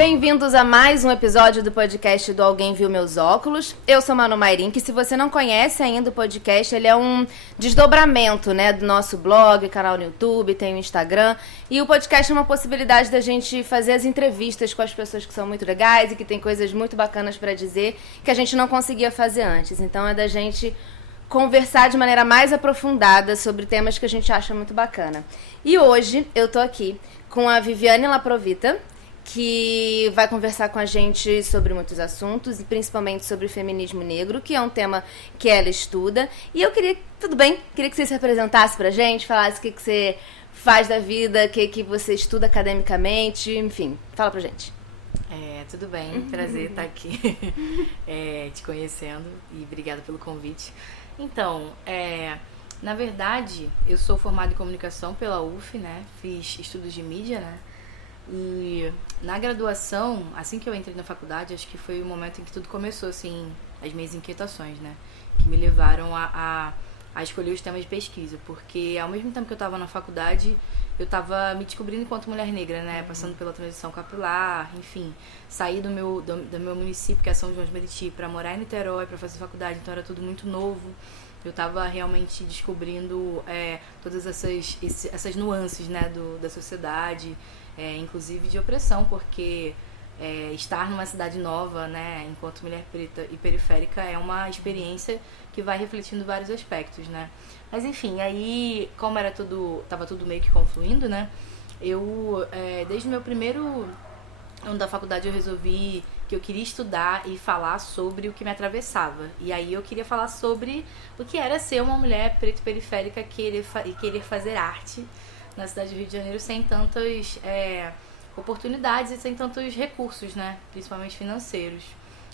Bem-vindos a mais um episódio do podcast do Alguém Viu Meus Óculos. Eu sou Manu Mairim, que se você não conhece ainda o podcast, ele é um desdobramento, né, do nosso blog, canal no YouTube, tem o Instagram. E o podcast é uma possibilidade da gente fazer as entrevistas com as pessoas que são muito legais e que tem coisas muito bacanas para dizer que a gente não conseguia fazer antes. Então é da gente conversar de maneira mais aprofundada sobre temas que a gente acha muito bacana. E hoje eu tô aqui com a Viviane Laprovita, que vai conversar com a gente sobre muitos assuntos e principalmente sobre feminismo negro, que é um tema que ela estuda. E eu queria, tudo bem, queria que você se apresentasse pra gente, falasse o que você faz da vida, o que você estuda academicamente, enfim, fala pra gente. Tudo bem, prazer estar aqui te conhecendo e obrigada pelo convite. Então, na verdade, eu sou formada em comunicação pela UF, né? Fiz estudos de mídia, né? E na graduação, assim que eu entrei na faculdade, acho que foi o momento em que tudo começou, assim, as minhas inquietações, né? Que me levaram a escolher os temas de pesquisa. Porque ao mesmo tempo que eu estava na faculdade, eu estava me descobrindo enquanto mulher negra, né? Passando pela transição capilar, enfim. Saí do meu município, que é São João de Meriti, para morar em Niterói, para fazer faculdade. Então era tudo muito novo. Eu estava realmente descobrindo todas essas nuances, né? Da sociedade. Inclusive de opressão, porque estar numa cidade nova, né, enquanto mulher preta e periférica é uma experiência que vai refletindo vários aspectos, né. Mas enfim, aí como estava tudo meio que confluindo, né, eu desde o meu primeiro ano da faculdade eu resolvi que eu queria estudar e falar sobre o que me atravessava. E aí eu queria falar sobre o que era ser uma mulher preta e periférica e querer fazer arte na cidade do Rio de Janeiro sem tantas oportunidades e sem tantos recursos, né? Principalmente financeiros.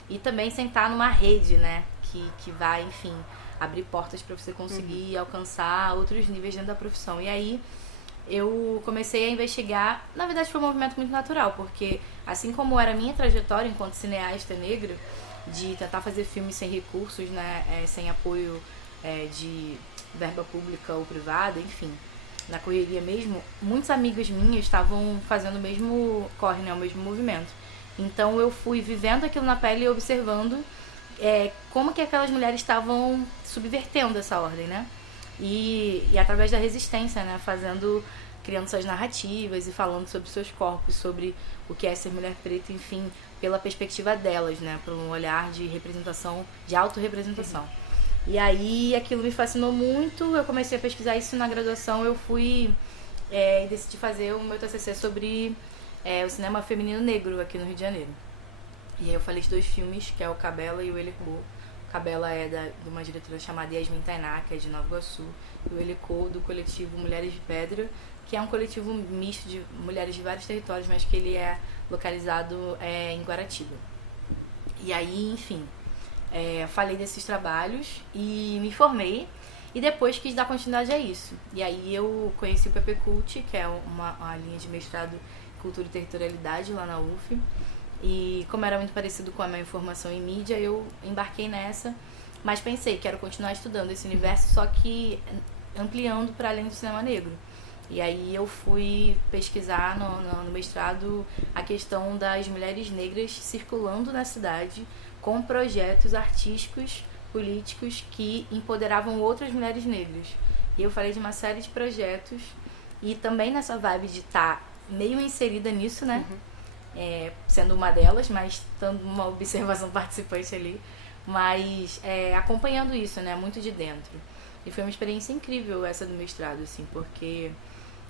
E também sem estar numa rede, né? Que vai, enfim, abrir portas para você conseguir alcançar outros níveis dentro da profissão. E aí eu comecei a investigar. Na verdade foi um movimento muito natural, porque assim como era a minha trajetória enquanto cineasta negro, de tentar fazer filmes sem recursos, né? Sem apoio de verba pública ou privada, enfim, na correria mesmo, muitas amigas minhas estavam fazendo o mesmo corre, né, o mesmo movimento. Então eu fui vivendo aquilo na pele e observando como que aquelas mulheres estavam subvertendo essa ordem, né? E através da resistência, né, criando suas narrativas e falando sobre seus corpos, sobre o que é ser mulher preta, enfim, pela perspectiva delas, né, por um olhar de representação, de autorrepresentação. E aí aquilo me fascinou muito, eu comecei a pesquisar isso na graduação, eu fui e decidi fazer o meu TCC sobre o cinema feminino negro aqui no Rio de Janeiro. E aí eu falei de 2 filmes, que é o Cabela e o Elecô. O Cabela é de uma diretora chamada Yasmin Tainá, que é de Nova Iguaçu, e o Elecô do coletivo Mulheres de Pedra, que é um coletivo misto de mulheres de vários territórios, mas que ele é localizado em Guaratiba. E aí, enfim, falei desses trabalhos e me formei e depois quis dar continuidade a isso. E aí eu conheci o PP Cult, que é uma linha de mestrado em Cultura e Territorialidade lá na UF. E como era muito parecido com a minha formação em mídia, eu embarquei nessa, mas pensei, quero continuar estudando esse universo, só que ampliando para além do cinema negro. E aí eu fui pesquisar no mestrado a questão das mulheres negras circulando na cidade com projetos artísticos, políticos que empoderavam outras mulheres negras. E eu falei de uma série de projetos e também nessa vibe de estar meio inserida nisso, né? Sendo uma delas, mas dando uma observação participante ali, mas acompanhando isso, né? Muito de dentro. E foi uma experiência incrível essa do mestrado, assim, porque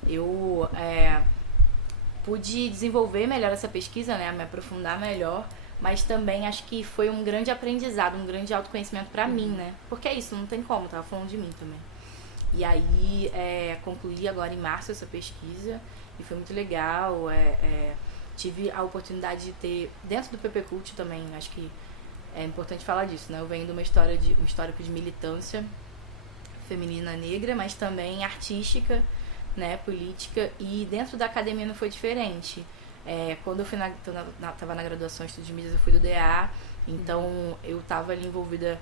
eu pude desenvolver melhor essa pesquisa, né? Me aprofundar melhor, mas também acho que foi um grande aprendizado, um grande autoconhecimento pra mim, né? Porque é isso, não tem como, tava falando de mim também. E aí, concluí agora em março essa pesquisa e foi muito legal. Tive a oportunidade de ter, dentro do PP Cult também, acho que é importante falar disso, né? Eu venho de um histórico de militância feminina negra, mas também artística, né? Política, e dentro da academia não foi diferente. Quando eu tava na graduação em estudos de mídias, eu fui do DA, então eu estava ali envolvida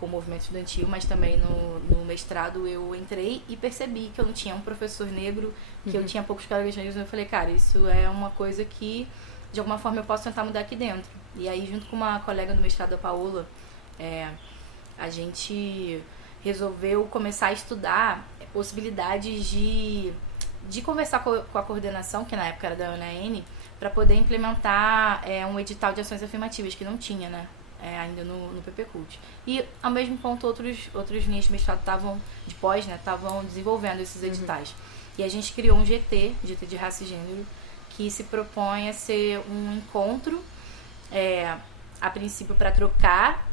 com o movimento estudantil, mas também no mestrado eu entrei e percebi que eu não tinha um professor negro, que eu tinha poucos colegas negros, e eu falei, cara, isso é uma coisa que de alguma forma eu posso tentar mudar aqui dentro. E aí, junto com uma colega do mestrado, a Paola, a gente resolveu começar a estudar possibilidades de conversar com a coordenação, que na época era da UNAN, para poder implementar um edital de ações afirmativas, que não tinha, né? Ainda no PPCult. E, ao mesmo ponto, outros linhas de mestrado de pós, né, estavam desenvolvendo esses editais. E a gente criou um GT de Raça e Gênero, que se propõe a ser um encontro, a princípio para trocar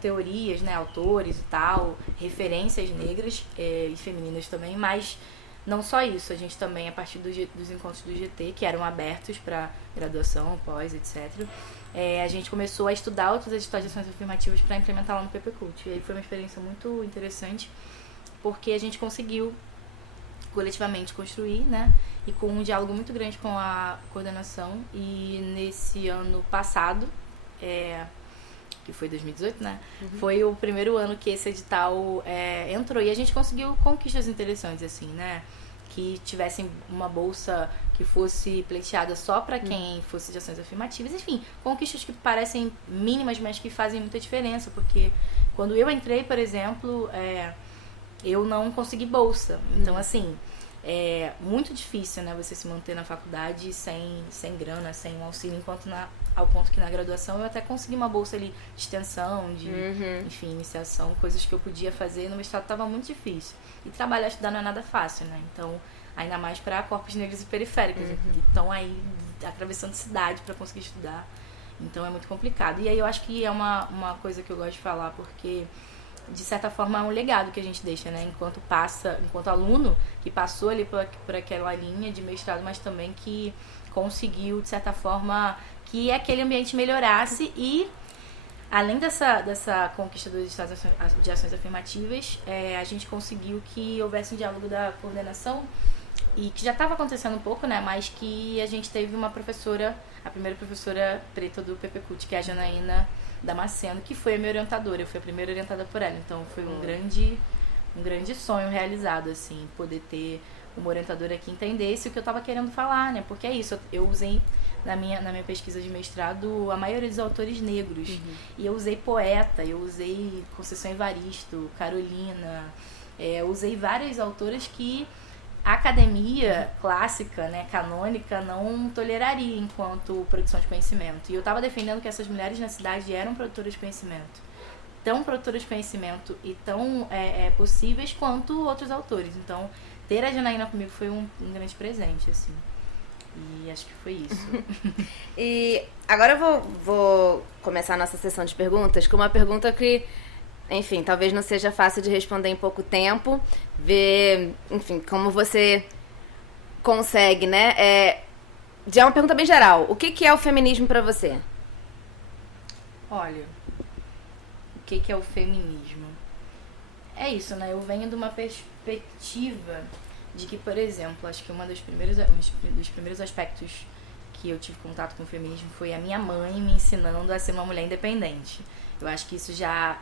teorias, né, autores e tal, referências negras e femininas também, mas não só isso, a gente também, a partir dos encontros do GT, que eram abertos para graduação, pós, etc., a gente começou a estudar outros editais de ações afirmativas para implementar lá no PPCult. E aí foi uma experiência muito interessante, porque a gente conseguiu coletivamente construir, né, e com um diálogo muito grande com a coordenação. E nesse ano passado, que foi 2018, né, foi o primeiro ano que esse edital entrou, e a gente conseguiu conquistas interessantes, assim, né, que tivessem uma bolsa que fosse pleiteada só para quem fosse de ações afirmativas. Enfim, conquistas que parecem mínimas, mas que fazem muita diferença, porque quando eu entrei, por exemplo, eu não consegui bolsa. Então, assim, é muito difícil, né, você se manter na faculdade sem grana, sem um auxílio, ao ponto que na graduação eu até consegui uma bolsa ali de extensão, enfim, iniciação, coisas que eu podia fazer. No mestrado estava muito difícil. E trabalhar e estudar não é nada fácil, né? Então, ainda mais para corpos negros e periféricos, que estão aí atravessando cidade para conseguir estudar. Então, é muito complicado. E aí eu acho que é uma coisa que eu gosto de falar, porque, de certa forma, é um legado que a gente deixa, né? Enquanto aluno que passou ali por aquela linha de mestrado, mas também que conseguiu, de certa forma, que aquele ambiente melhorasse. E, além dessa conquista dos estados de ações afirmativas, a gente conseguiu que houvesse um diálogo da coordenação, e que já estava acontecendo um pouco, né, mas que a gente teve uma professora, a primeira professora preta do PPCult, que é a Janaína Damasceno, que foi a minha orientadora. Eu fui a primeira orientada por ela, então foi um grande sonho realizado, assim, poder ter uma orientadora que entendesse o que eu estava querendo falar, né, porque é isso, eu usei na minha pesquisa de mestrado a maioria dos autores negros, e eu usei poeta, eu usei Conceição Evaristo, Carolina, eu usei várias autoras que a academia clássica, né, canônica, não toleraria enquanto produção de conhecimento. E eu estava defendendo que essas mulheres na cidade eram produtoras de conhecimento. Tão produtoras de conhecimento e tão possíveis quanto outros autores. Então, ter a Janaína comigo foi um grande presente, assim. E acho que foi isso. E agora eu vou começar a nossa sessão de perguntas com uma pergunta que, enfim, talvez não seja fácil de responder em pouco tempo. Ver, enfim, como você consegue, né? Já é uma pergunta bem geral. O que é o feminismo pra você? Olha, o que é o feminismo? É isso, né? Eu venho de uma perspectiva de que, por exemplo, acho que um dos primeiros aspectos que eu tive contato com o feminismo foi a minha mãe me ensinando a ser uma mulher independente. Eu acho que isso já,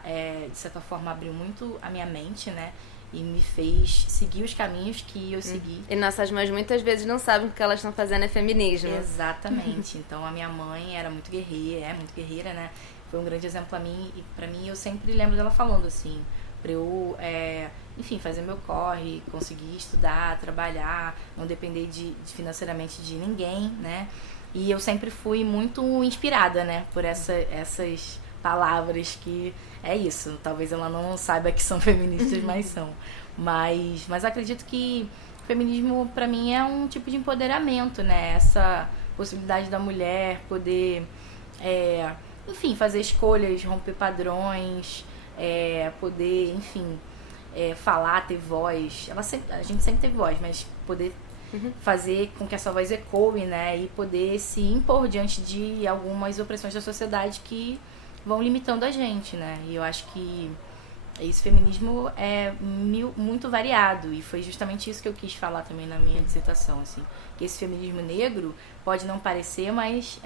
de certa forma, abriu muito a minha mente, né? E me fez seguir os caminhos que eu segui. E nossas mães muitas vezes não sabem que o que elas estão fazendo é feminismo. Exatamente. Então, a minha mãe era muito guerreira, né? Foi um grande exemplo pra mim, eu sempre lembro dela falando, assim, pra eu, enfim, fazer meu corre, conseguir estudar, trabalhar, não depender financeiramente de ninguém, né? E eu sempre fui muito inspirada, né, por essas palavras que é isso. Talvez ela não saiba que são feministas, mas são. Mas acredito que o feminismo, pra mim, é um tipo de empoderamento, né? Essa possibilidade da mulher poder, enfim, fazer escolhas, romper padrões, poder, enfim, falar, ter voz. A gente sempre teve voz, mas poder fazer com que essa voz ecoe, né? E poder se impor diante de algumas opressões da sociedade que vão limitando a gente, né? E eu acho que esse feminismo é muito variado, e foi justamente isso que eu quis falar também na minha dissertação, assim, que esse feminismo negro pode não parecer, mas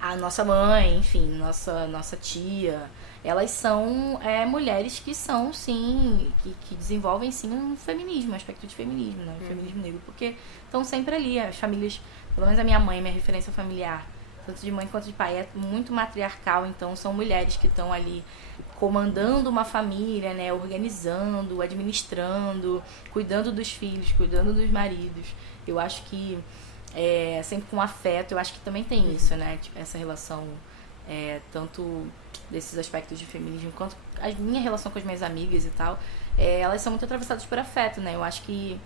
a nossa mãe, enfim, nossa tia, elas são mulheres que são, sim, que desenvolvem, sim, um feminismo, um aspecto de feminismo, né? Feminismo negro, porque estão sempre ali, as famílias, pelo menos a minha mãe, minha referência familiar, tanto de mãe quanto de pai, é muito matriarcal, então são mulheres que estão ali comandando uma família, né? Organizando, administrando, cuidando dos filhos, cuidando dos maridos. Eu acho que sempre com afeto, eu acho que também tem isso, né? Tipo, essa relação, tanto desses aspectos de feminismo, quanto a minha relação com as minhas amigas e tal, elas são muito atravessadas por afeto, né? Eu acho que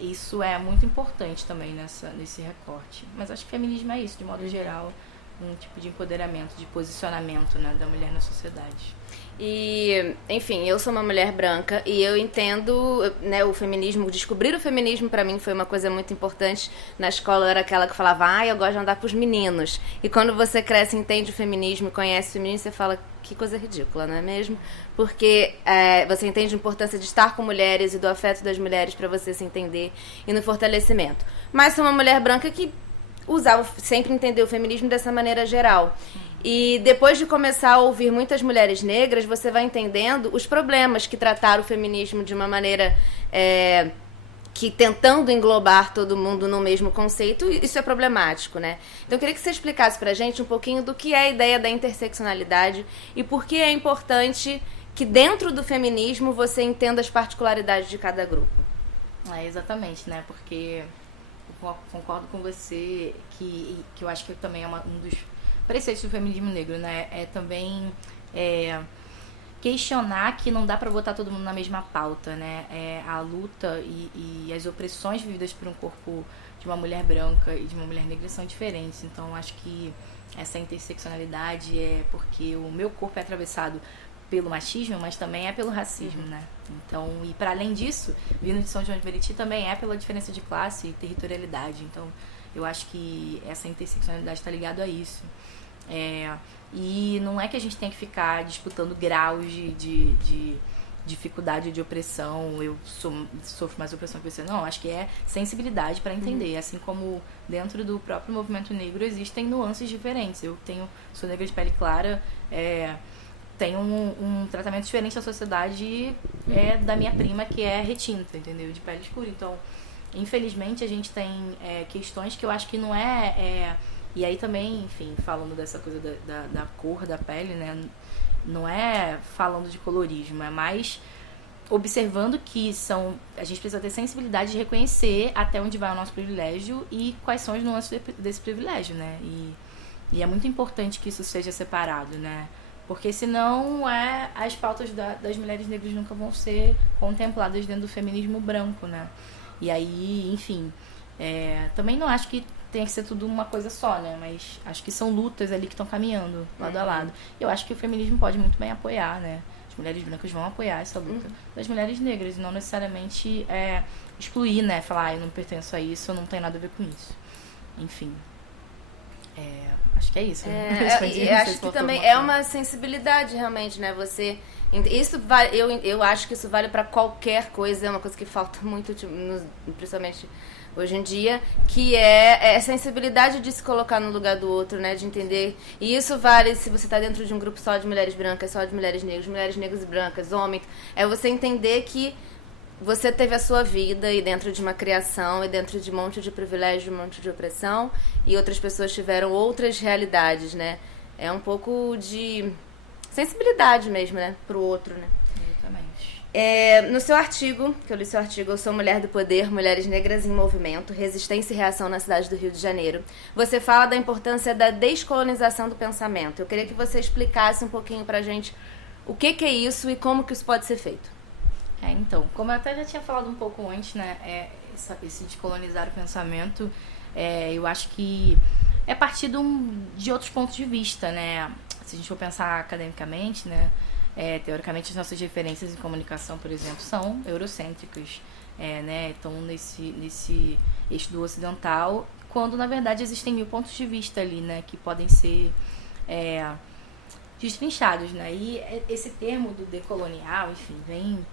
isso é muito importante também nesse recorte. Mas acho que feminismo é isso, de modo geral, um tipo de empoderamento, de posicionamento, né, da mulher na sociedade. E, enfim, eu sou uma mulher branca e eu entendo, né, o feminismo, descobrir o feminismo pra mim foi uma coisa muito importante. Na escola eu era aquela que falava, eu gosto de andar com os meninos. E quando você cresce, entende o feminismo, conhece o feminismo, você fala, que coisa ridícula, não é mesmo? Porque você entende a importância de estar com mulheres e do afeto das mulheres pra você se entender e no fortalecimento. Mas sou uma mulher branca que sempre entendeu o feminismo dessa maneira geral. E depois de começar a ouvir muitas mulheres negras, você vai entendendo os problemas que trataram o feminismo de uma maneira que tentando englobar todo mundo no mesmo conceito, isso é problemático, né? Então eu queria que você explicasse pra gente um pouquinho do que é a ideia da interseccionalidade e por que é importante que dentro do feminismo você entenda as particularidades de cada grupo. Exatamente, né? Porque eu concordo com você que eu acho que também é um dos preceitos do feminismo negro, né? É também questionar que não dá pra botar todo mundo na mesma pauta, né? A luta e as opressões vividas por um corpo de uma mulher branca e de uma mulher negra são diferentes. Então, acho que essa interseccionalidade é porque o meu corpo é atravessado pelo machismo, mas também é pelo racismo, né? Então, e para além disso, vindo de São João de Meriti também é pela diferença de classe e territorialidade. Então, eu acho que essa interseccionalidade está ligada a isso. E não é que a gente tem que ficar disputando graus de dificuldade de opressão, eu sofro mais opressão que você. Não, acho que é sensibilidade para entender. Assim como dentro do próprio movimento negro existem nuances diferentes. Eu sou negra de pele clara, tenho um tratamento diferente da sociedade da minha prima, que é retinta, entendeu? De pele escura. Então, infelizmente, a gente tem questões que eu acho que não e aí também, enfim, falando dessa coisa da cor da pele, né? Não é falando de colorismo, é mais observando que a gente precisa ter sensibilidade de reconhecer até onde vai o nosso privilégio e quais são as nuances desse privilégio, né? E é muito importante que isso seja separado, né? Porque senão as pautas das mulheres negras nunca vão ser contempladas dentro do feminismo branco, né? E aí, enfim, também não acho que tem que ser tudo uma coisa só, né? Mas acho que são lutas ali que estão caminhando lado a lado. Eu acho que o feminismo pode muito bem apoiar, né? As mulheres brancas vão apoiar essa luta das mulheres negras e não necessariamente excluir, né? Falar, eu não pertenço a isso, eu não tenho nada a ver com isso. Enfim. Acho que é isso. Acho que também uma sensibilidade realmente, né? Eu acho que isso vale pra qualquer coisa, é uma coisa que falta muito, principalmente hoje em dia, que é a sensibilidade de se colocar no lugar do outro, né? De entender. E isso vale se você tá dentro de um grupo só de mulheres brancas, só de mulheres negras e brancas, homens. É você entender que você teve a sua vida e dentro de uma criação e dentro de um monte de privilégio, um monte de opressão, e outras pessoas tiveram outras realidades, né? É um pouco de sensibilidade mesmo, né? Pro outro, né? Exatamente. No seu artigo, que eu li seu artigo, Eu Sou Mulher do Poder, Mulheres Negras em Movimento, Resistência e Reação na Cidade do Rio de Janeiro, você fala da importância da descolonização do pensamento. Eu queria que você explicasse um pouquinho pra gente o que é isso e como que isso pode ser feito. Então, como eu até já tinha falado um pouco antes, né, esse descolonizar o pensamento, eu acho que é partir de outros pontos de vista, né? Se a gente for pensar academicamente, né, teoricamente as nossas referências em comunicação, por exemplo, são eurocêntricas, né? Estão nesse eixo do ocidental, quando na verdade existem 1000 pontos de vista ali, né, que podem ser destrinchados, né? E esse termo do decolonial, enfim, vem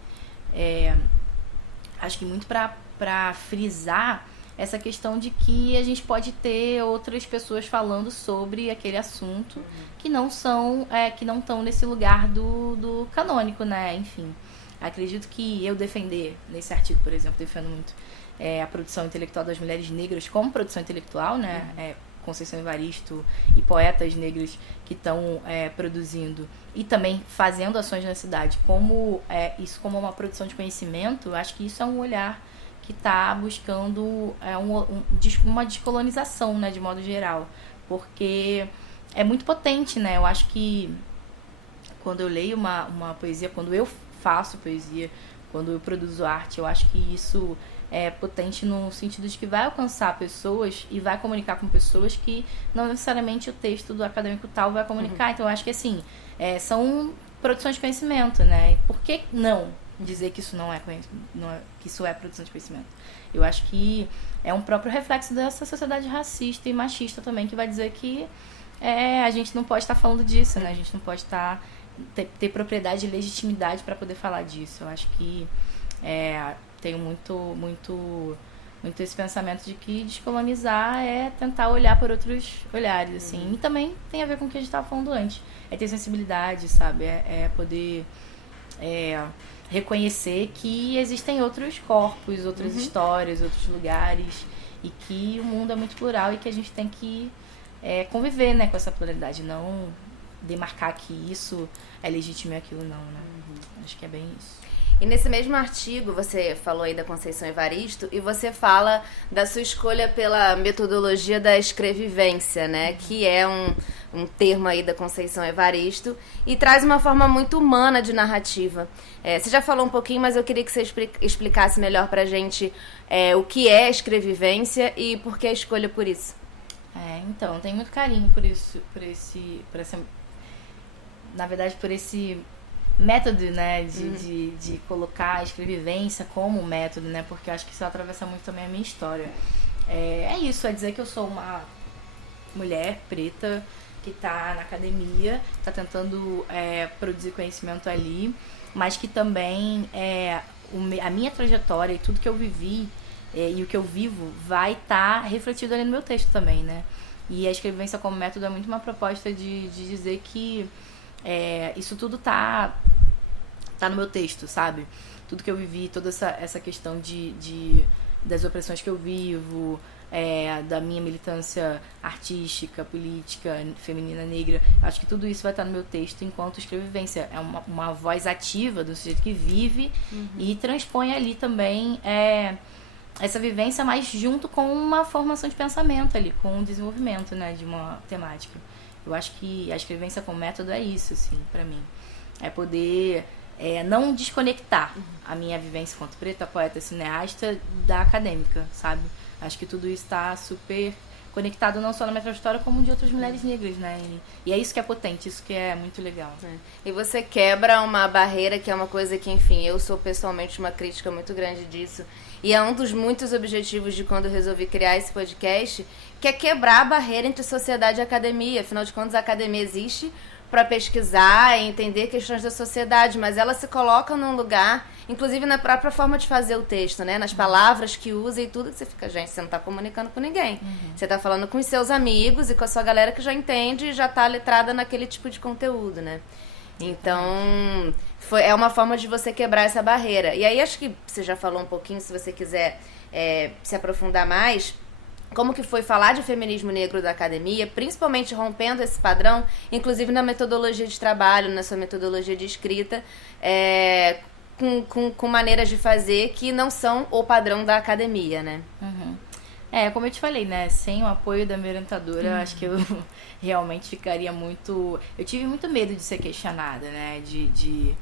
acho que muito para frisar essa questão de que a gente pode ter outras pessoas falando sobre aquele assunto que não são, que não estão nesse lugar do canônico, né? Enfim, acredito que eu defender, nesse artigo, por exemplo, defendo muito a produção intelectual das mulheres negras como produção intelectual, né? Conceição Evaristo e poetas negros que estão produzindo e também fazendo ações na cidade, isso como uma produção de conhecimento. Eu acho que isso é um olhar que está buscando uma descolonização, né, de modo geral, porque é muito potente, né? Eu acho que quando eu leio uma poesia, quando eu faço poesia, quando eu produzo arte, eu acho que isso é potente no sentido de que vai alcançar pessoas e vai comunicar com pessoas que não necessariamente o texto do acadêmico tal vai comunicar. Então eu acho que assim, são produções de conhecimento, né? Por que não dizer que isso que isso é produção de conhecimento? Eu acho que é um próprio reflexo dessa sociedade racista e machista também, que vai dizer que a gente não pode estar falando disso, né? A gente não pode ter propriedade e legitimidade para poder falar disso. Eu acho que tenho muito esse pensamento de que descolonizar é tentar olhar por outros olhares, assim. E também tem a ver com o que a gente estava falando antes. É ter sensibilidade, sabe? Poder reconhecer que existem outros corpos, outras histórias, outros lugares, e que o mundo é muito plural e que a gente tem que conviver, né, com essa pluralidade, não demarcar que isso é legítimo e aquilo não, né? Acho que é bem isso. E nesse mesmo artigo, você falou aí da Conceição Evaristo, e você fala da sua escolha pela metodologia da escrevivência, né? Que é um termo aí da Conceição Evaristo, e traz uma forma muito humana de narrativa. Você já falou um pouquinho, mas eu queria que você explicasse melhor pra gente o que é escrevivência e por que a escolha por isso. Então, tenho muito carinho por esse método, né, de colocar a escrevivência como método, né, porque eu acho que isso atravessa muito também a minha história. É dizer que eu sou uma mulher preta que tá na academia, tá tentando produzir conhecimento ali, mas que também a minha trajetória e tudo que eu vivi e o que eu vivo vai estar refletido ali no meu texto também, né. E a escrevivência como método é muito uma proposta de dizer que isso tudo tá no meu texto, sabe? Tudo que eu vivi, toda essa questão das opressões que eu vivo, da minha militância artística, política, feminina, negra. Acho que tudo isso vai estar no meu texto enquanto escrevivência. É uma voz ativa do sujeito que vive e transpõe ali também essa vivência, mas junto com uma formação de pensamento ali, com um desenvolvimento, né, de uma temática. Eu acho que a escrevivência como método é isso, assim, pra mim. É poder não desconectar a minha vivência enquanto preta, poeta, cineasta da acadêmica, sabe? Acho que tudo isso está super conectado não só na minha trajetória, como de outras mulheres negras, né? E é isso que é potente, isso que é muito legal. E você quebra uma barreira que é uma coisa que, enfim, eu sou pessoalmente uma crítica muito grande disso. E é um dos muitos objetivos de quando eu resolvi criar esse podcast, que é quebrar a barreira entre sociedade e academia. Afinal de contas, a academia existe para pesquisar e entender questões da sociedade, mas ela se coloca num lugar, inclusive na própria forma de fazer o texto, né? Nas palavras que usa e tudo, que você fica, gente, você não tá comunicando com ninguém. Você tá falando com os seus amigos e com a sua galera que já entende e já tá letrada naquele tipo de conteúdo, né? Então, é uma forma de você quebrar essa barreira. E aí, acho que você já falou um pouquinho, se você quiser se aprofundar mais, como que foi falar de feminismo negro da academia, principalmente rompendo esse padrão, inclusive na metodologia de trabalho, na sua metodologia de escrita, com maneiras de fazer que não são o padrão da academia, né? Como eu te falei, né? Sem o apoio da minha orientadora, eu acho que eu realmente ficaria muito... Eu tive muito medo de ser questionada, né? De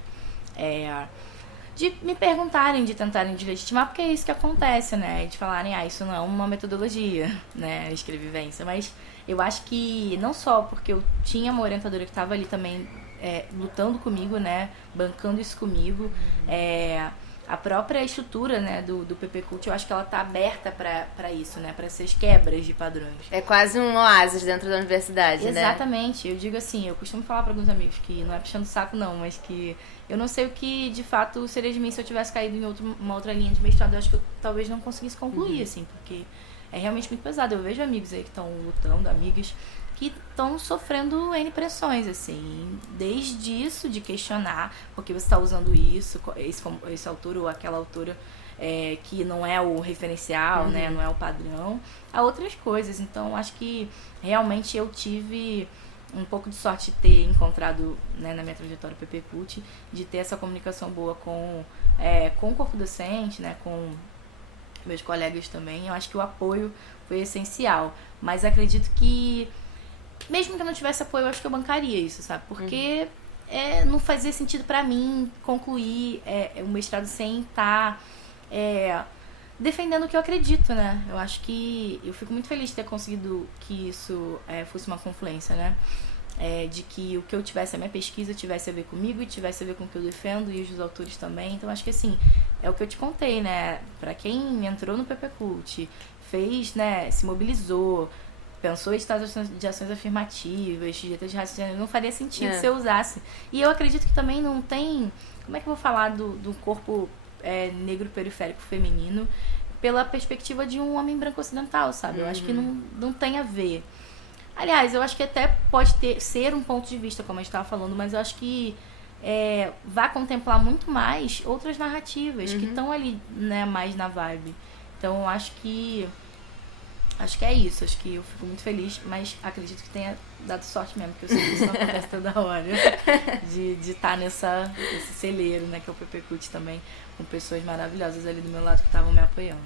me perguntarem, de tentarem deslegitimar, porque é isso que acontece, né? De falarem, isso não é uma metodologia, né? Escrevivência. Mas eu acho que não só porque eu tinha uma orientadora que estava ali também lutando comigo, né? Bancando isso comigo, a própria estrutura, né, do PP Cult, eu acho que ela tá aberta para isso, né, para essas quebras de padrões. É quase um oásis dentro da universidade, né? Exatamente. Eu digo assim, eu costumo falar para alguns amigos que não é puxando o saco não, mas que eu não sei o que de fato seria de mim se eu tivesse caído em uma outra linha de mestrado. Eu acho que eu talvez não conseguisse concluir, assim, porque é realmente muito pesado. Eu vejo amigos aí que estão lutando, amigas que estão sofrendo N pressões, assim, desde isso, de questionar porque você está usando isso, esse autor ou aquela autora que não é o referencial, né, não é o padrão, a outras coisas. Então, acho que realmente eu tive um pouco de sorte de ter encontrado, né, na minha trajetória PP Cult, de ter essa comunicação boa com o corpo docente, né, com meus colegas também. Eu acho que o apoio foi essencial, mas acredito que mesmo que eu não tivesse apoio, eu acho que eu bancaria isso, sabe? Porque não fazia sentido pra mim concluir o mestrado sem estar defendendo o que eu acredito, né? Eu acho que eu fico muito feliz de ter conseguido que isso fosse uma confluência, né? De que o que eu tivesse, a minha pesquisa tivesse a ver comigo e tivesse a ver com o que eu defendo e os dos autores também. Então, acho que assim, é o que eu te contei, né? Pra quem entrou no PP Cult, fez, né, se mobilizou, pensou em estados de ações afirmativas, dietas de raciocínio, não faria sentido se eu usasse. E eu acredito que também não tem... Como é que eu vou falar do corpo negro periférico feminino pela perspectiva de um homem branco ocidental, sabe? Eu acho que não tem a ver. Aliás, eu acho que até pode ser um ponto de vista, como a gente estava falando, mas eu acho que vai contemplar muito mais outras narrativas que estão ali, né, mais na vibe. Então, eu acho que é isso, acho que eu fico muito feliz, mas acredito que tenha dado sorte mesmo, porque eu sei que isso não acontece toda hora, de estar nesse celeiro, né, que é o PP Cult também, com pessoas maravilhosas ali do meu lado que estavam me apoiando.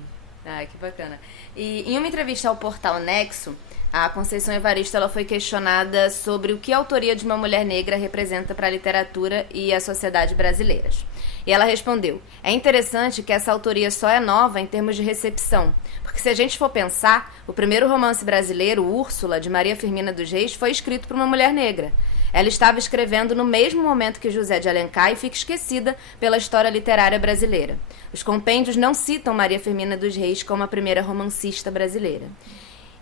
Ah, que bacana. E em uma entrevista ao portal Nexo, a Conceição Evaristo ela foi questionada sobre o que a autoria de uma mulher negra representa para a literatura e a sociedade brasileiras. E ela respondeu: é interessante que essa autoria só é nova em termos de recepção, porque se a gente for pensar, o primeiro romance brasileiro, Úrsula, de Maria Firmina dos Reis, foi escrito por uma mulher negra. Ela estava escrevendo no mesmo momento que José de Alencar e fica esquecida pela história literária brasileira. Os compêndios não citam Maria Firmina dos Reis como a primeira romancista brasileira.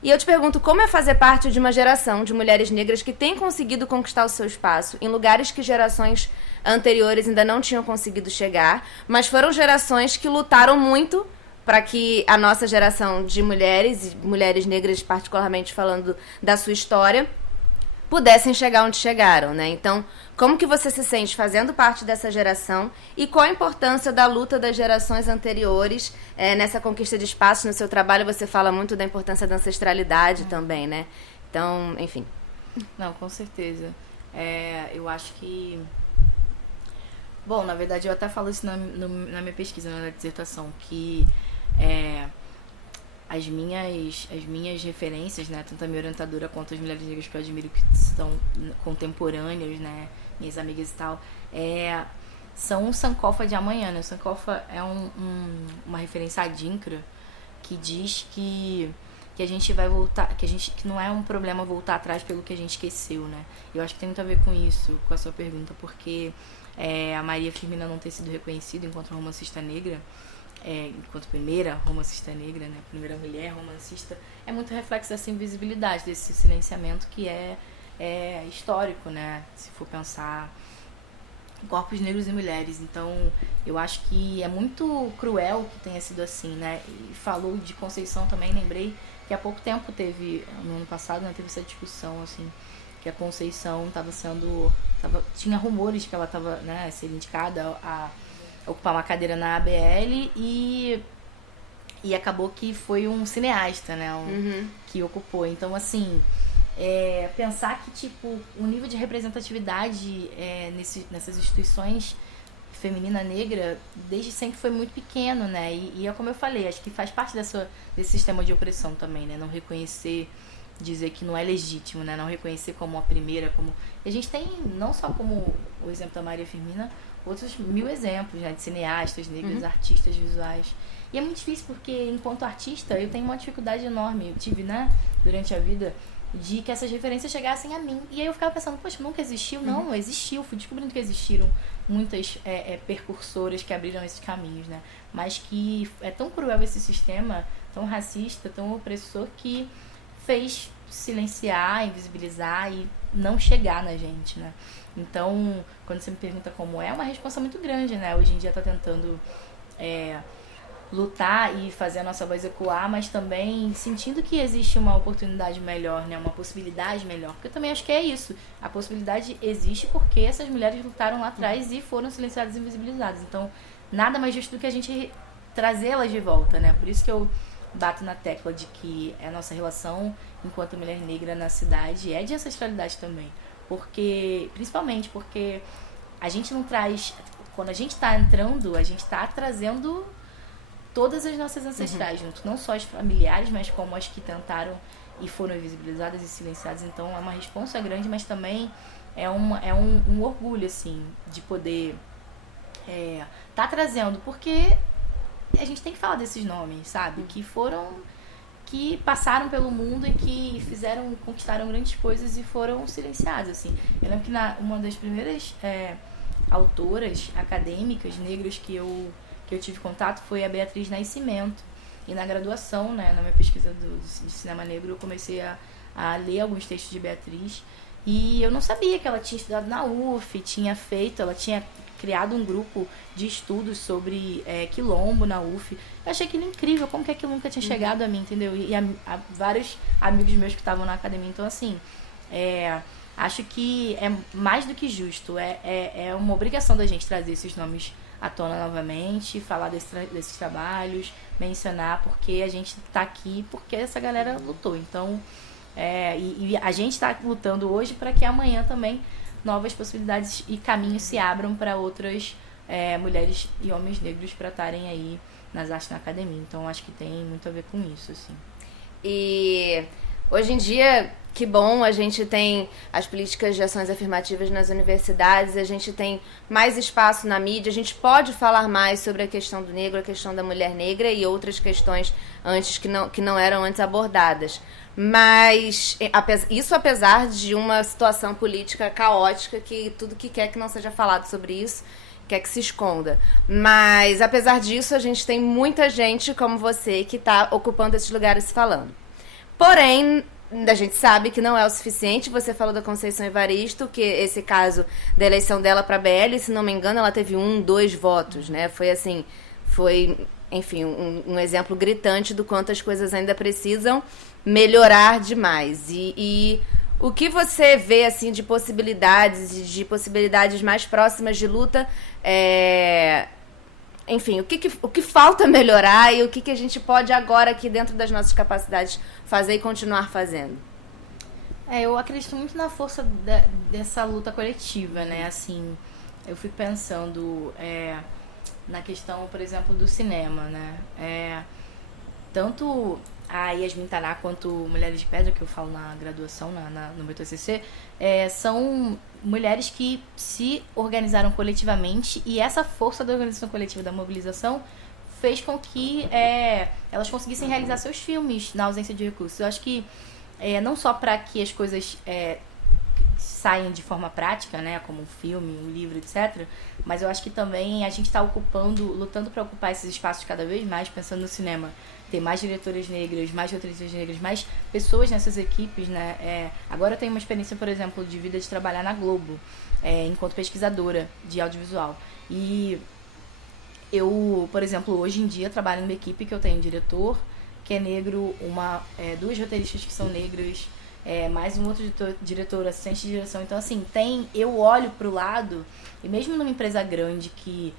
E eu te pergunto, como é fazer parte de uma geração de mulheres negras que tem conseguido conquistar o seu espaço em lugares que gerações anteriores ainda não tinham conseguido chegar, mas foram gerações que lutaram muito para que a nossa geração de mulheres, e mulheres negras particularmente falando da sua história, pudessem chegar onde chegaram, né? Então, como que você se sente fazendo parte dessa geração e qual a importância da luta das gerações anteriores nessa conquista de espaço? No seu trabalho você fala muito da importância da ancestralidade também, né? Então, enfim. Não, com certeza. Eu acho que... Bom, na verdade eu até falo isso na minha pesquisa, na dissertação, que as minhas referências, né, tanto a minha orientadora quanto as mulheres negras que eu admiro que são contemporâneas, né, minhas amigas e tal, são um Sankofa de amanhã, né? O Sankofa é uma referência adinkra que diz que a gente vai voltar, que não é um problema voltar atrás pelo que a gente esqueceu, né? Eu acho que tem muito a ver com isso, com a sua pergunta, porque a Maria Firmina não ter sido reconhecida enquanto romancista negra, enquanto primeira romancista negra, né, primeira mulher romancista, é muito reflexo dessa invisibilidade, desse silenciamento que é histórico, né, se for pensar corpos negros e mulheres. Então, eu acho que é muito cruel que tenha sido assim, né, e falou de Conceição também, lembrei que há pouco tempo no ano passado, né, teve essa discussão, assim, que a Conceição tinha rumores de que ela estava, né, ser indicada a ocupar uma cadeira na ABL e acabou que foi um cineasta, né, que ocupou. Então, assim, pensar que, tipo, o nível de representatividade nessas instituições feminina negra desde sempre foi muito pequeno, né, e é como eu falei, acho que faz parte desse sistema de opressão também, né, não reconhecer, dizer que não é legítimo, né, não reconhecer como a primeira, como... E a gente tem, não só como o exemplo da Maria Firmina, outros 1000 exemplos, né, de cineastas negras, artistas visuais. E é muito difícil porque, enquanto artista, eu tenho uma dificuldade enorme. Eu tive, né, durante a vida, de que essas referências chegassem a mim. E aí eu ficava pensando, poxa, nunca existiu? Não, existiu. Fui descobrindo que existiram muitas percursoras que abriram esses caminhos, né? Mas que é tão cruel esse sistema, tão racista, tão opressor, que fez silenciar, invisibilizar e não chegar na gente, né? Então, quando você me pergunta como é uma resposta muito grande, né? Hoje em dia tá tentando lutar e fazer a nossa voz ecoar, mas também sentindo que existe uma oportunidade melhor, né? Uma possibilidade melhor. Porque eu também acho que é isso. A possibilidade existe porque essas mulheres lutaram lá atrás e foram silenciadas e invisibilizadas. Então, nada mais justo do que a gente trazê-las de volta, né? Por isso que eu bato na tecla de que a nossa relação enquanto mulher negra na cidade é de ancestralidade também. Principalmente porque a gente não traz... Quando a gente está entrando, a gente está trazendo todas as nossas ancestrais junto. Não só as familiares, mas como as que tentaram e foram invisibilizadas e silenciadas. Então é uma responsa grande, mas também é um orgulho, assim, de poder tá trazendo. Porque a gente tem que falar desses nomes, sabe? Que passaram pelo mundo e que conquistaram grandes coisas e foram silenciados, assim. Eu lembro que uma das primeiras autoras acadêmicas negras que eu tive contato foi a Beatriz Nascimento. E na graduação, né, na minha pesquisa de cinema negro, eu comecei a ler alguns textos de Beatriz. E eu não sabia que ela tinha estudado na UF, ela tinha criado um grupo de estudos sobre quilombo na UF. Eu achei aquilo incrível, como que aquilo nunca tinha chegado a mim, entendeu? E a vários amigos meus que estavam na academia. Então, assim, acho que é mais do que justo. É uma obrigação da gente trazer esses nomes à tona novamente, falar desses trabalhos, mencionar, porque a gente tá aqui porque essa galera lutou. Então, e a gente está lutando hoje para que amanhã também novas possibilidades e caminhos se abram para outras mulheres e homens negros para estarem aí nas artes na academia. Então, acho que tem muito a ver com isso, assim. E hoje em dia, que bom, a gente tem as políticas de ações afirmativas nas universidades, a gente tem mais espaço na mídia, a gente pode falar mais sobre a questão do negro, a questão da mulher negra e outras questões antes que não eram antes abordadas. Mas isso apesar de uma situação política caótica que tudo que quer que não seja falado sobre isso quer que se esconda. Mas apesar disso, a gente tem muita gente como você que está ocupando esses lugares falando. Porém, a gente sabe que não é o suficiente. Você falou da Conceição Evaristo, que esse caso da eleição dela para a BL, se não me engano, ela teve 2 votos, né? Enfim, um exemplo gritante do quanto as coisas ainda precisam melhorar demais. E o que você vê, assim, de possibilidades mais próximas de luta, enfim, o que falta melhorar e o que a gente pode agora aqui dentro das nossas capacidades fazer e continuar fazendo? Eu acredito muito na força dessa luta coletiva, né? Assim, eu fico pensando na questão, por exemplo, do cinema, né? Tanto a Yasmin Taná quanto Mulheres de Pedra, que eu falo na graduação, no meu TCC, são mulheres que se organizaram coletivamente, e essa força da organização coletiva, da mobilização, fez com que elas conseguissem realizar seus filmes na ausência de recursos. Eu acho que não só para que as coisas saiam de forma prática, né, como um filme, um livro, etc., mas eu acho que também a gente está lutando para ocupar esses espaços cada vez mais, pensando no cinema. Ter mais diretoras negras, mais roteiristas negras, mais pessoas nessas equipes, né? Agora eu tenho uma experiência, por exemplo, de vida de trabalhar na Globo, enquanto pesquisadora de audiovisual. E eu, por exemplo, hoje em dia trabalho numa equipe que eu tenho um diretor que é negro, 2 roteiristas que são negras, mais um outro diretor, assistente de direção. Então, assim, eu olho pro lado, e mesmo numa empresa grande que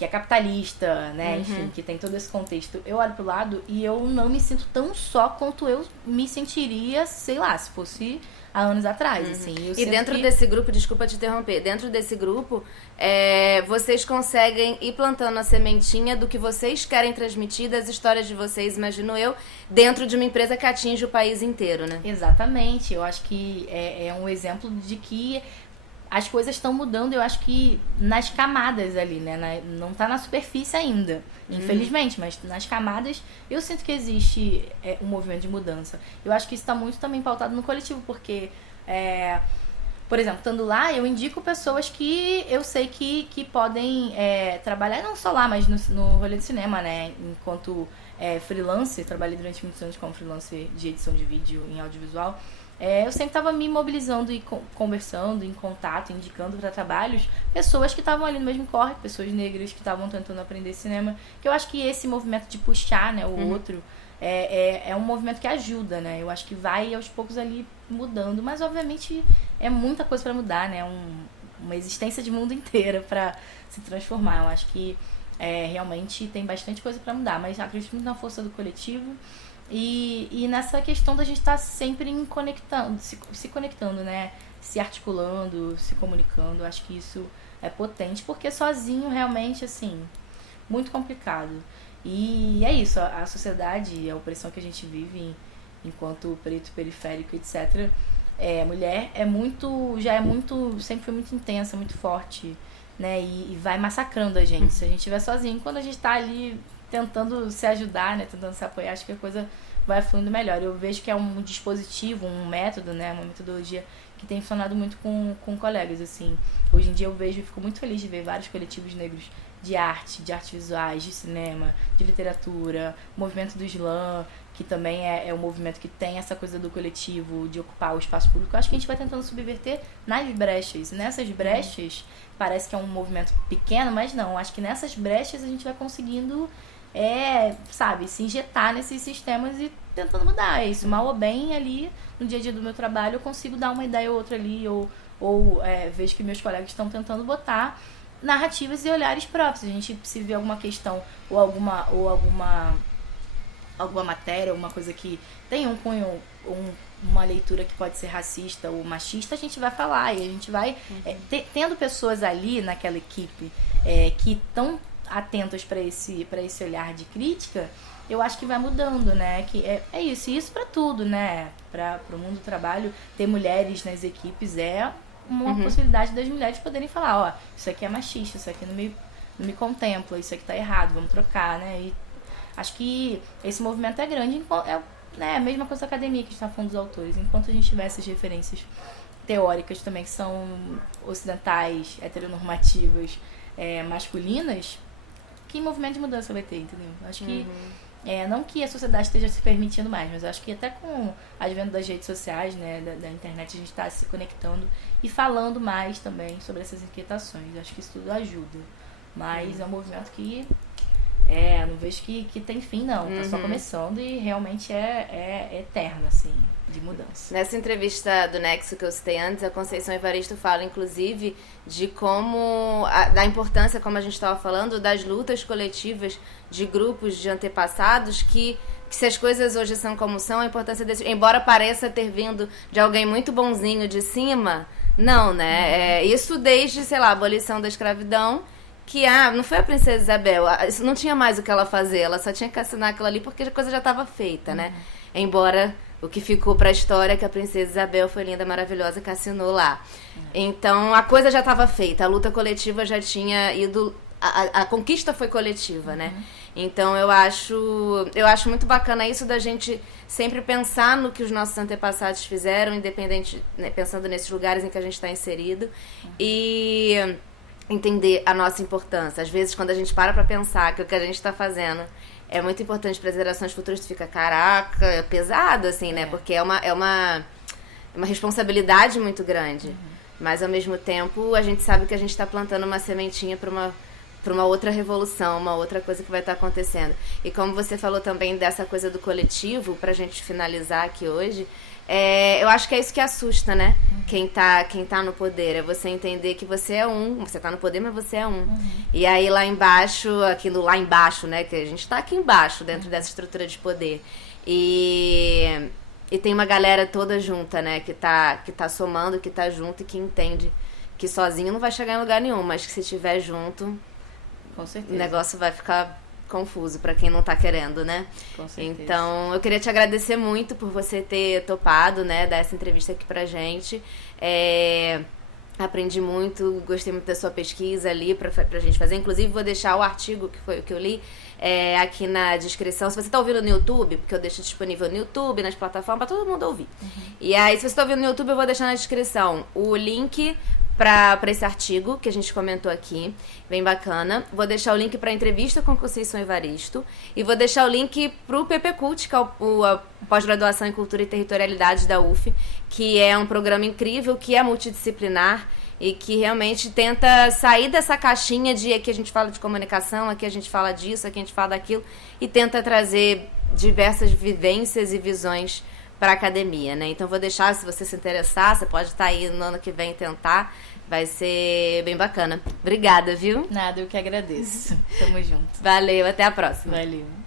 é capitalista, né, enfim, que tem todo esse contexto, eu olho pro lado e eu não me sinto tão só quanto eu me sentiria, sei lá, se fosse há anos atrás, assim. E dentro desse grupo, desculpa te interromper, dentro desse grupo, vocês conseguem ir plantando a sementinha do que vocês querem transmitir, das histórias de vocês, imagino eu, dentro de uma empresa que atinge o país inteiro, né? Exatamente, eu acho que é um exemplo de que as coisas estão mudando, eu acho que nas camadas ali, né? Não tá na superfície ainda, infelizmente, mas nas camadas eu sinto que existe um movimento de mudança. Eu acho que isso está muito também pautado no coletivo, porque, por exemplo, estando lá, eu indico pessoas que eu sei que podem trabalhar, não só lá, mas no rolê de cinema, né? Enquanto freelancer, trabalhei durante muitos anos como freelancer de edição de vídeo em audiovisual. Eu sempre estava me mobilizando e conversando, em contato, indicando para trabalhos, pessoas que estavam ali no mesmo corre, pessoas negras que estavam tentando aprender cinema. Que eu acho que esse movimento de puxar, né, o outro é um movimento que ajuda, né? Eu acho que vai aos poucos ali mudando, mas obviamente é muita coisa para mudar, né? Uma existência de mundo inteira para se transformar. Eu acho que realmente tem bastante coisa para mudar, mas acredito muito na força do coletivo. E nessa questão da gente estar sempre se conectando, né? Se articulando, se comunicando. Acho que isso é potente, porque sozinho realmente, assim, muito complicado. E é isso, a sociedade, a opressão que a gente vive enquanto preto, periférico, etc. Mulher sempre foi muito intensa, muito forte, né? E vai massacrando a gente. Se a gente estiver sozinho, quando a gente tá ali tentando se ajudar, né, tentando se apoiar, acho que a coisa vai fluindo melhor. Eu vejo que é um dispositivo, um método, né, uma metodologia que tem funcionado muito com colegas, assim. Hoje em dia eu vejo e fico muito feliz de ver vários coletivos negros de arte, de artes visuais, de cinema, de literatura, o movimento do slam, que também é um movimento que tem essa coisa do coletivo, de ocupar o espaço público. Eu acho que a gente vai tentando subverter nas brechas. E nessas brechas, parece que é um movimento pequeno, mas não. Acho que nessas brechas a gente vai conseguindo se injetar nesses sistemas e tentando mudar isso. Mal ou bem, ali, no dia a dia do meu trabalho, eu consigo dar uma ideia ou outra ali, ou vejo que meus colegas estão tentando botar narrativas e olhares próprios. A gente, se vê alguma questão ou alguma matéria, alguma coisa que tem um cunho, uma leitura que pode ser racista ou machista, a gente vai falar. E a gente vai tendo pessoas ali naquela equipe que estão atentas para esse olhar de crítica, eu acho que vai mudando, né? Que é isso, e isso para tudo, né? Para o mundo do trabalho, ter mulheres nas equipes é uma possibilidade das mulheres poderem falar, ó, isso aqui é machista, isso aqui não me contempla, isso aqui tá errado, vamos trocar, né? E acho que esse movimento é grande, a mesma coisa da academia que a gente tá falando dos autores. Enquanto a gente tiver essas referências teóricas também que são ocidentais, heteronormativas, masculinas, que movimento de mudança vai ter, entendeu? Acho que, não que a sociedade esteja se permitindo mais, mas acho que até com o advento das redes sociais, né, da internet, a gente está se conectando e falando mais também sobre essas inquietações. Acho que isso tudo ajuda. Mas é um movimento que não vejo que tem fim, não. Tá só começando e realmente é eterno, assim, de mudança. Nessa entrevista do Nexo que eu citei antes, a Conceição Evaristo fala, inclusive, de como, da importância, como a gente estava falando, das lutas coletivas de grupos de antepassados que se as coisas hoje são como são, a importância desse, embora pareça ter vindo de alguém muito bonzinho de cima, não, né? Isso desde, sei lá, a abolição da escravidão, que não foi a princesa Isabel, isso não tinha mais o que ela fazer, ela só tinha que assinar aquilo ali porque a coisa já estava feita, né? Embora o que ficou pra história é que a princesa Isabel foi linda, maravilhosa, que assinou lá. Então a coisa já estava feita, a luta coletiva já tinha ido, a conquista foi coletiva, né? Então eu acho muito bacana isso da gente sempre pensar no que os nossos antepassados fizeram, independente, né, pensando nesses lugares em que a gente está inserido, e entender a nossa importância. Às vezes, quando a gente para pra pensar que o que a gente está fazendo é muito importante para as gerações futuras, tu fica, caraca, é pesado, assim, né? Porque é uma responsabilidade muito grande. Mas, ao mesmo tempo, a gente sabe que a gente está plantando uma sementinha para uma outra revolução, uma outra coisa que vai estar acontecendo. E como você falou também dessa coisa do coletivo, pra gente finalizar aqui hoje, eu acho que é isso que assusta, né? Quem tá no poder, é você entender que você é você tá no poder, mas você é um. E aí lá embaixo, lá embaixo, né? Que a gente tá aqui embaixo, dentro dessa estrutura de poder. E tem uma galera toda junta, né? Que tá somando, que tá junto e que entende que sozinho não vai chegar em lugar nenhum, mas que se estiver junto, com certeza, o negócio vai ficar confuso pra quem não tá querendo, né? Com certeza. Então, eu queria te agradecer muito por você ter topado, né, dar essa entrevista aqui pra gente. Aprendi muito, gostei muito da sua pesquisa ali pra gente fazer. Inclusive, vou deixar o artigo, que foi o que eu li, aqui na descrição. Se você tá ouvindo no YouTube, porque eu deixo disponível no YouTube, nas plataformas, pra todo mundo ouvir. E aí, se você tá ouvindo no YouTube, eu vou deixar na descrição o link pra esse artigo que a gente comentou aqui, bem bacana. Vou deixar o link pra entrevista com Conceição Evaristo e vou deixar o link pro PP Cult, que é a pós-graduação em Cultura e Territorialidade da UF, que é um programa incrível, que é multidisciplinar e que realmente tenta sair dessa caixinha de aqui a gente fala de comunicação, aqui a gente fala disso, aqui a gente fala daquilo, e tenta trazer diversas vivências e visões para a academia, né? Então vou deixar, se você se interessar, você pode estar aí no ano que vem tentar, vai ser bem bacana. Obrigada, viu? Nada, eu que agradeço. Tamo junto. Valeu, até a próxima. Valeu.